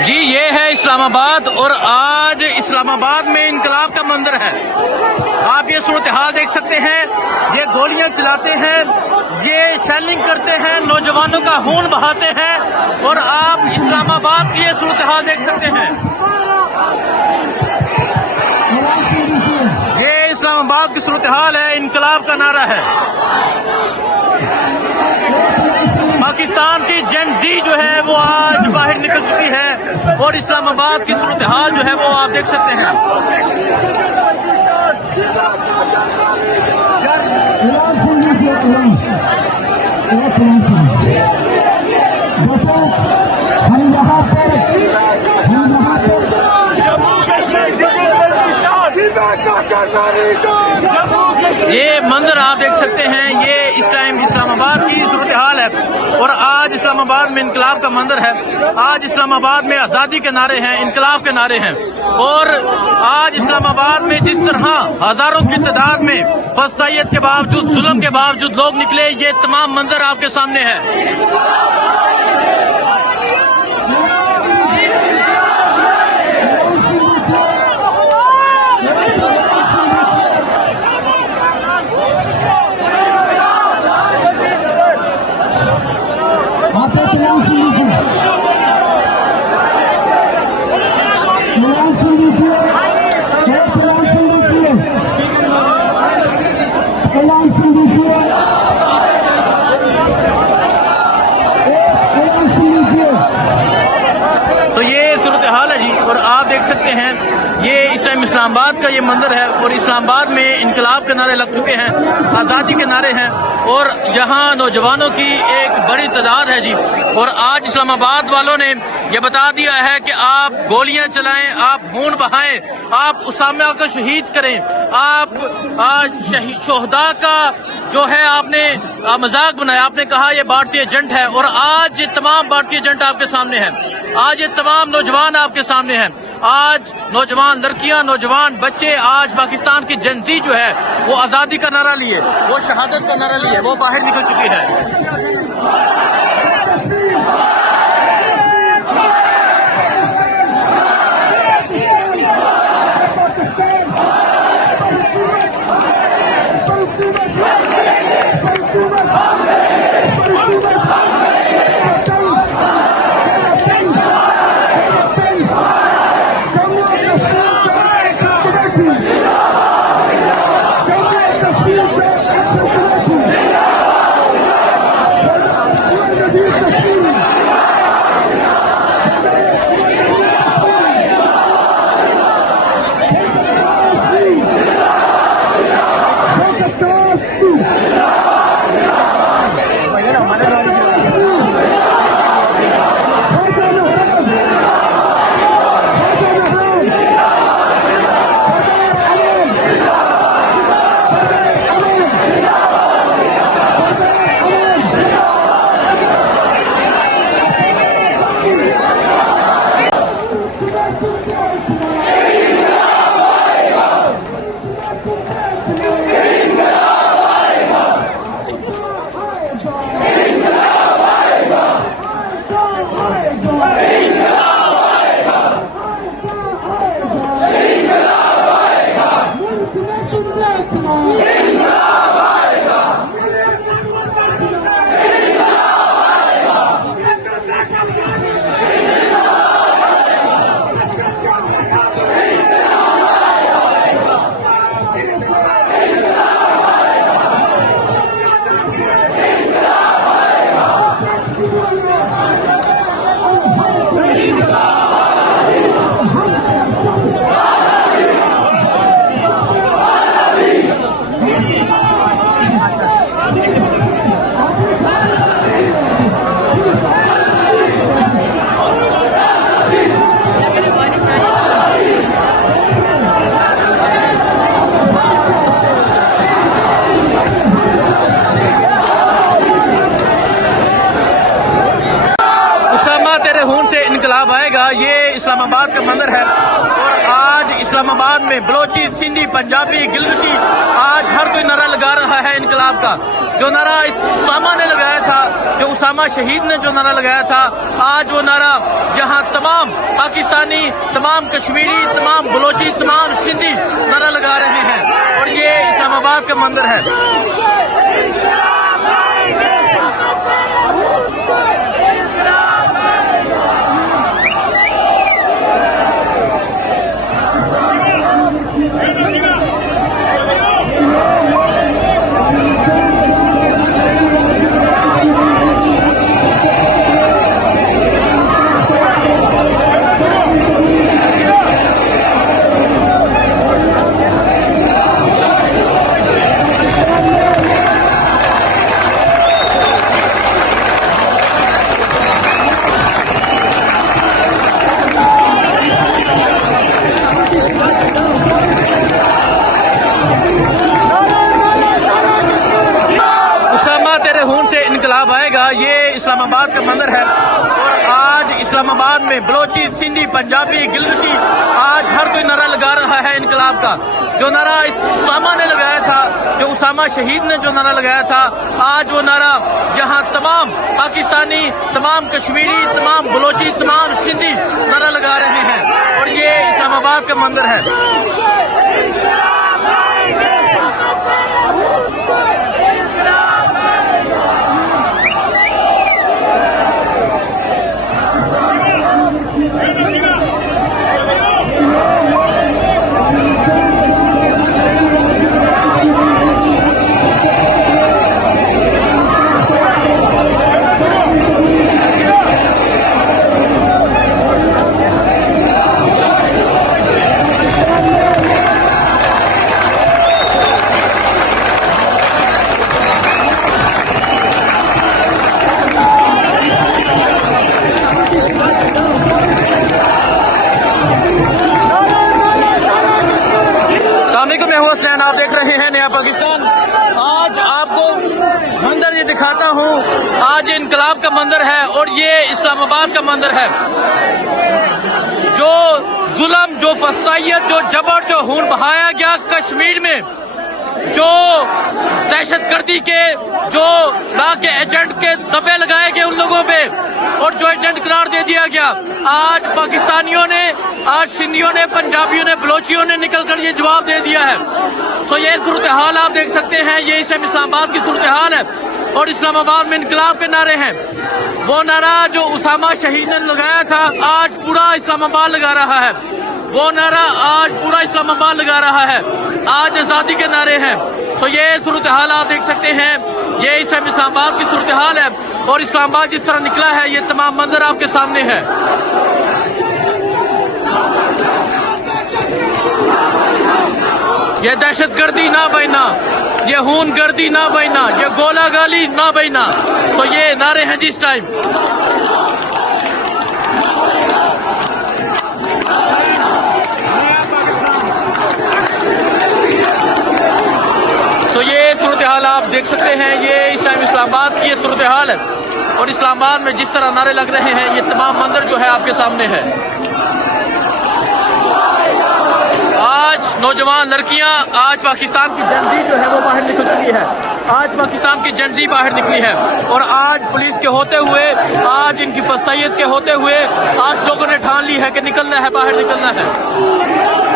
जी ये है इस्लामाबाद और आज इस्लामाबाद में इनकलाब का मंजर है। आप ये सूरत हाल देख सकते हैं, ये गोलियां चलाते हैं, ये शेलिंग करते हैं, नौजवानों का खून बहाते हैं और आप इस्लामाबाद की ये सूरत हाल देख सकते हैं। ये इस्लामाबाद की सूरत हाल है, इनकलाब का नारा है। पाकिस्तान की जेन जी जो है वो आज बाहर निकल चुकी है और इस्लामाबाद की सूरत हाल जो है वो आप देख सकते हैं। ये मंजर आप देख सकते हैं, ये इस टाइम इस्लामाबाद की सूरत हाल है और आज इस्लामाबाद में इनकलाब का मंजर है। आज इस्लामाबाद में आज़ादी के नारे हैं, इनकलाब के नारे हैं और आज इस्लामाबाद में जिस तरह हजारों की तादाद में फस्तायत के बावजूद, जुल्म के बावजूद लोग निकले, ये तमाम मंजर आपके सामने है। तो ये सूरत हाल है जी और आप देख सकते हैं, ये इस टाइम इस्लामाबाद का ये मंजर है और इस्लामाबाद में इनकलाब के नारे लग चुके हैं, आज़ादी के नारे हैं और यहाँ नौजवानों की एक बड़ी तादाद है जी। और आज इस्लामाबाद वालों ने ये बता दिया है कि आप गोलियां चलाएं, आप खून बहाएं, आप उसामा को शहीद करें, आप शोहदा का जो है आपने मजाक बनाया, आपने कहा ये भारतीय एजेंट है और आज ये तमाम भारतीय एजेंट आपके सामने हैं। आज ये तमाम नौजवान आपके सामने हैं। आज नौजवान लड़कियां, नौजवान बच्चे आज पाकिस्तान की जनजी जो है वो आज़ादी का नारा लिए, वो शहादत का नारा लिए, वो बाहर निकल चुकी है। इनकलाब आएगा, ये इस्लामाबाद का मंजर है। और आज इस्लामाबाद में बलोची, सिंधी, पंजाबी, गिलगिती आज हर कोई नारा लगा रहा है इनकलाब का। जो नारा उसामा ने लगाया था, जो उसामा शहीद ने जो नारा लगाया था, आज वो नारा यहाँ तमाम पाकिस्तानी, तमाम कश्मीरी, तमाम बलोची, तमाम सिंधी नारा लगा रहे हैं और ये इस्लामाबाद का मंदिर है। इनकलाब आएगा, ये इस्लामाबाद का मंदिर है और आज इस्लामाबाद में बलोची, सिंधी, पंजाबी, गिलगिती आज हर कोई नारा लगा रहा है इनकलाब का। जो नारा उसामा ने लगाया था, जो उसामा शहीद ने जो नारा लगाया था, आज वो नारा यहाँ तमाम पाकिस्तानी, तमाम कश्मीरी, तमाम बलोची, तमाम सिंधी नारा लगा रहे हैं और ये इस्लामाबाद का मंदिर है। आप देख रहे हैं नया पाकिस्तान। आज आपको मंदिर ये दिखाता हूँ, आज इनकलाब का मंदिर है और ये इस्लामाबाद का मंदिर है। जो जुल्म, जो फस्तायत, जो जबर, जो खून बहाया गया कश्मीर में, जो दहशतगर्दी के, जो ला के एजेंट के दबे लगाए गए उन लोगों पे और जो एजेंट करार दे दिया गया, आज पाकिस्तानियों ने, आज सिंधियों ने, पंजाबियों ने, बलोचियों ने निकल कर ये जवाब दे दिया है। तो ये सूरत हाल आप देख सकते हैं, ये इस टाइम इस्लामाबाद की सूरत हाल है और इस्लामाबाद में इनकलाब के नारे हैं। वो नारा जो उसामा शहीद ने लगाया था, आज पूरा इस्लामाबाद लगा रहा है। वो नारा आज पूरा इस्लामाबाद लगा रहा है। आज आज़ादी के नारे हैं। तो ये सूरत हाल आप देख सकते हैं, ये इस टाइम इस्लामाबाद की सूरत हाल है और इस्लामाबाद जिस तरह निकला है, ये तमाम मंजर आपके सामने है। ये दहशतगर्दी ना बहना, ये खून गर्दी ना बहना, ये गोला गाली ना बहना। तो ये नारे हैं जिस टाइम। तो ये सूरत हाल आप देख सकते हैं, ये इस टाइम इस्लामाबाद की ये सूरत हाल है और इस्लामाबाद में जिस तरह नारे लग रहे हैं, ये तमाम मंदिर जो है आपके सामने है। आज नौजवान लड़कियां, आज पाकिस्तान की जनजी जो है वो बाहर निकल चुकी है। आज पाकिस्तान की जनजी बाहर निकली है और आज पुलिस के होते हुए, आज इनकी फस्तायत के होते हुए, आज लोगों ने ठान ली है कि निकलना है, बाहर निकलना है।